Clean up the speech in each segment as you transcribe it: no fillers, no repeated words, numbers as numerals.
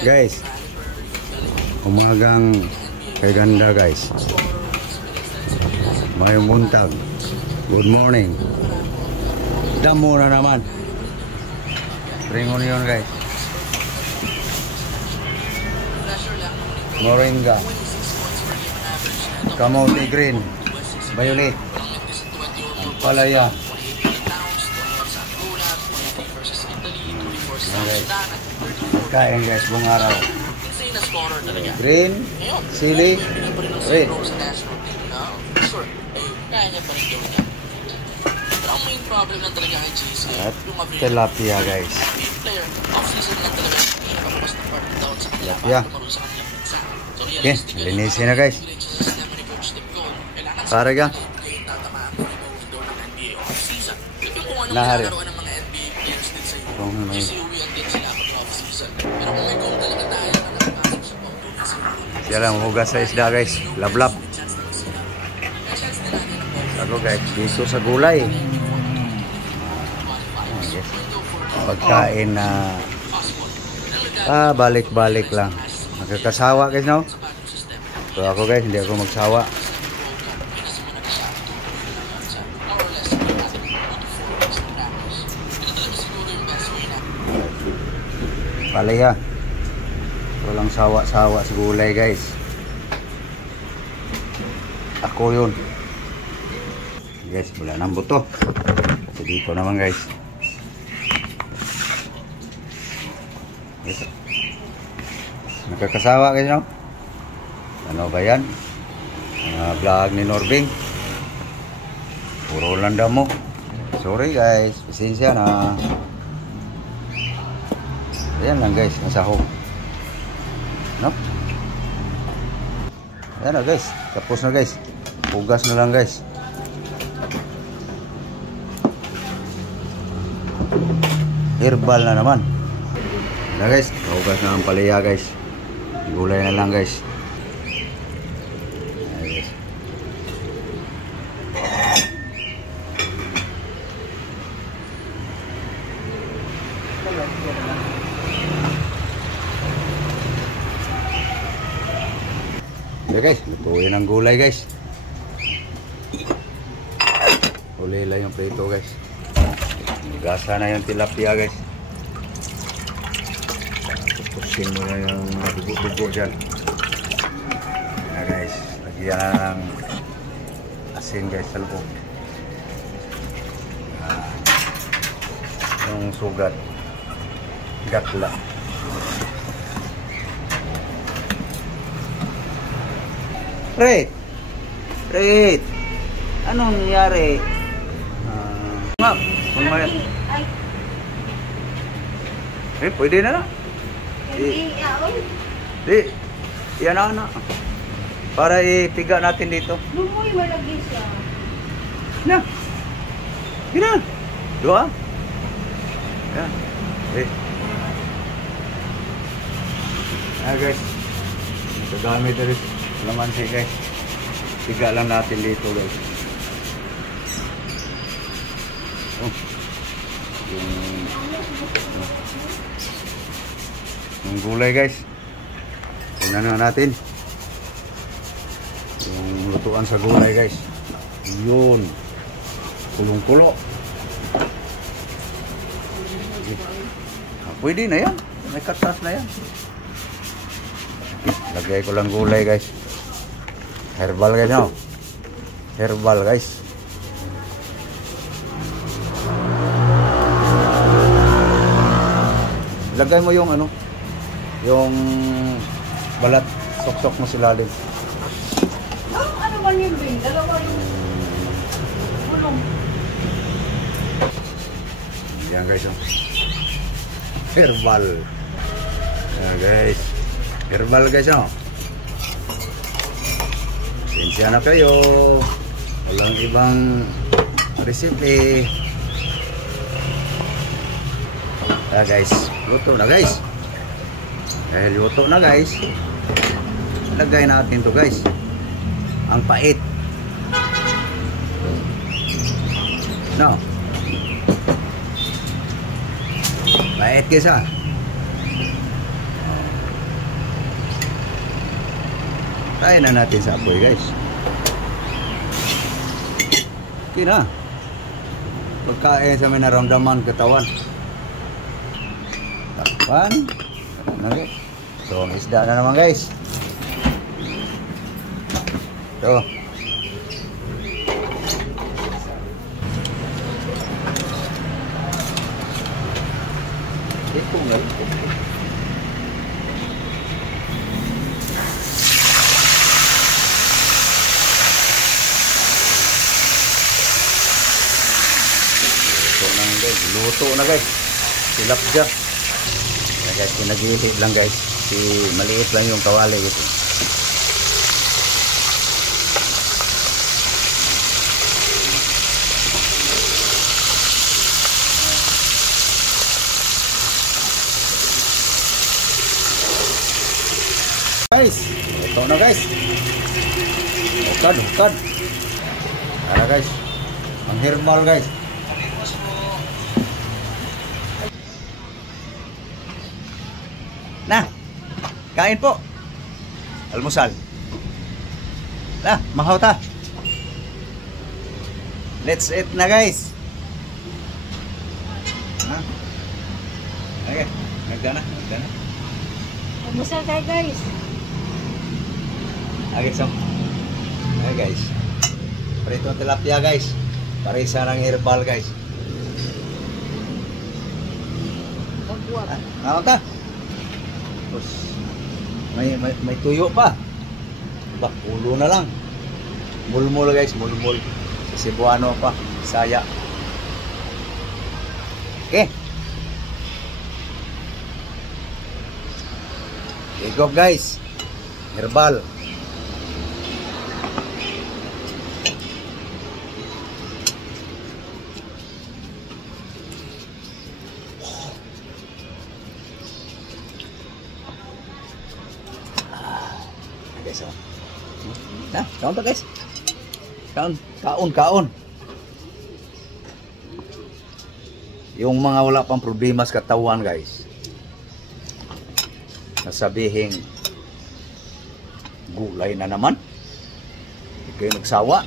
Guys, umagang kay ganda guys. Mayong buntag. Good morning. Damo na naman. Spring onion guys. Moringa. Kamote green. Violet. Palaya. Kain guys, buong araw. Green, sili, red. At tilapia guys. Tilapia. Okay, linisin na guys. Para ka. Nahari. Siya lang hugas sa isda guys. Lablab. Ako guys, dito sa gulay. Pagkain na balik-balik lang. Nakakasawa guys, no? So ako guys, hindi ako magsawa. Palaya. Walang sawa-sawa sa gulay guys. Ako yun. Guys, wala nang buto. Kasi dito naman guys. Nakakasawa guys, no? Ano ba yan? Vlog ni Norbing. Puro lang damo. Sorry guys, pasensya na. Ayan lang guys, masahog. No? Ayan na guys, tapos na guys. Hugas na lang guys. Herbal na naman. Na guys, hugas na ang palaya guys. Gulay na lang guys. Okay guys, lutuin ang gulay guys. Huli lang yung prito guys. Gasa na yung tilapia guys. Pupusin mo na yung dugo-dugo dyan. Ayan guys, lagyan na ng asin guys sa loob. Yung sugat. Gatla. Red! Red! Anong nangyari? Nga, pumaya. Pwede na na. Di, yan na. Para ipiga natin dito. Lumoy, malagay siya. Na. Gina. Dua. Yan. Guys. Ito dami dito. Naman siya guys. Piga lang natin dito guys. Yung gulay guys. Tingnan na natin. Yung lutuan sa gulay guys. Yun. Kulong-kulo. Pwede na yan. May katas na yan. Lagay ko lang gulay guys. Herbal guys, no? Herbal guys. Lagay mo yung ano, yung balat, sok-sok mo sa lalim. Ano man yun, Bing? Dalawa yung bulong. Yan guys, oh. Herbal. Yan guys. Herbal guys, oh. Sensya na kayo. Walang ibang recipe. Guys, luto na guys. Dahil luto na guys, lagay natin to guys. Ang pait. No. Pait guys, ha. Patayin na natin sa apoy guys. Okay na. Pagkain sa may naramdaman katawan. Takpan. Okay. So, ang isda na naman guys. Ito. Ito nga. Luto na guys. Silap dyan. Kaya guys, pinag-ihip lang guys. Maliit lang yung kawali ito. Guys, ito na guys. Hukad. Ano guys? Ang herbal guys. Na, kain po. Almusal. Na, mahaw ta. Let's eat na guys. Ha? Okay, nagdana. Almusal tayo guys. Okay, so. Okay guys. Prito ang tilapia guys. Parisa ng herbal guys. Pagbuwag. Mahaw ta. Tapos, may tuyo pa. Diba, ulo na lang. Mulmul guys, mulmul. Sa Cebuano pa, Bisaya. Okay. Igop guys. Herbal. Guys, oh. Na, kaon to guys. Kaon. Yung mga wala pang problema sa katawan guys. Nasabihin gulay na naman. Hindi kayo nagsawa.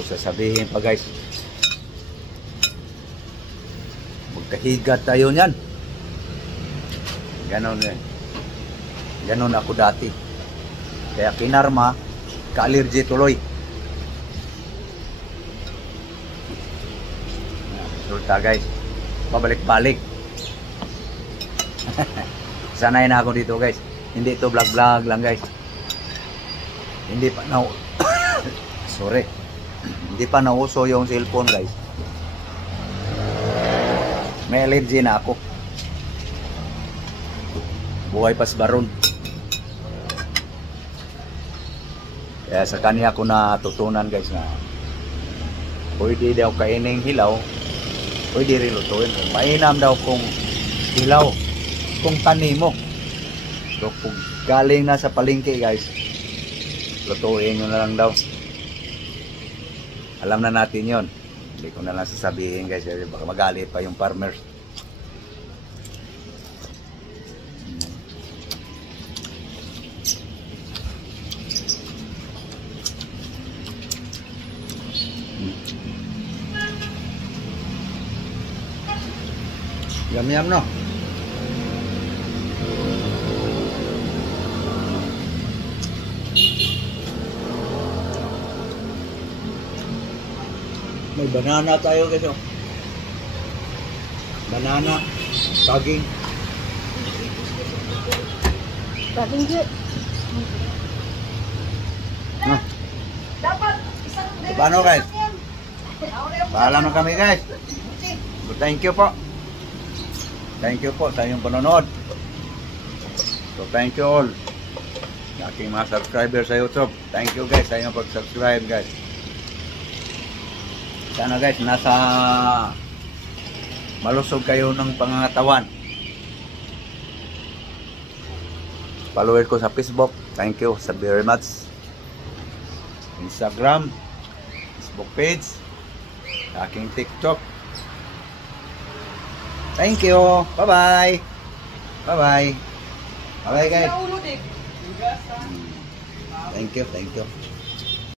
O sasabihin pa guys, magkahigat tayo niyan. Ganon ako dati. Kaya kinarma, ka-allergy tuloy. Resulta guys, pabalik-balik. Sanay na ako dito guys. Hindi ito vlog lang guys. Hindi pa na sorry. Hindi pa nauso yung cellphone guys. May allergy na ako. Buhay pas baron. Kaya sa kanya ko natutunan guys na pwede daw kaining hilaw, pwede rin lutuin. Mainam daw kung hilaw, kung tanimo. So kung galing na sa palengke guys, lutuin nyo na lang daw. Alam na natin yon. Hindi ko na lang sasabihin guys, baka magalit pa yung farmers. Yum no. May banana tayo guys. Banana, saging. Saging good. Dapat isang Paano guys? Paalam na kami guys. Thank you po. Thank you po sa inyong panonood. So thank you all. Sa aking mga subscribers sa YouTube. Thank you guys sa inyong pag-subscribe guys. Sana guys nasa malusog kayo ng pangangatawan. Follower ko sa Facebook. Thank you sa very much. Instagram, Facebook page, sa aking TikTok. Thank you. Bye-bye. Bye-bye. Bye-bye guys. Naulo, Dick. Thank you, thank you.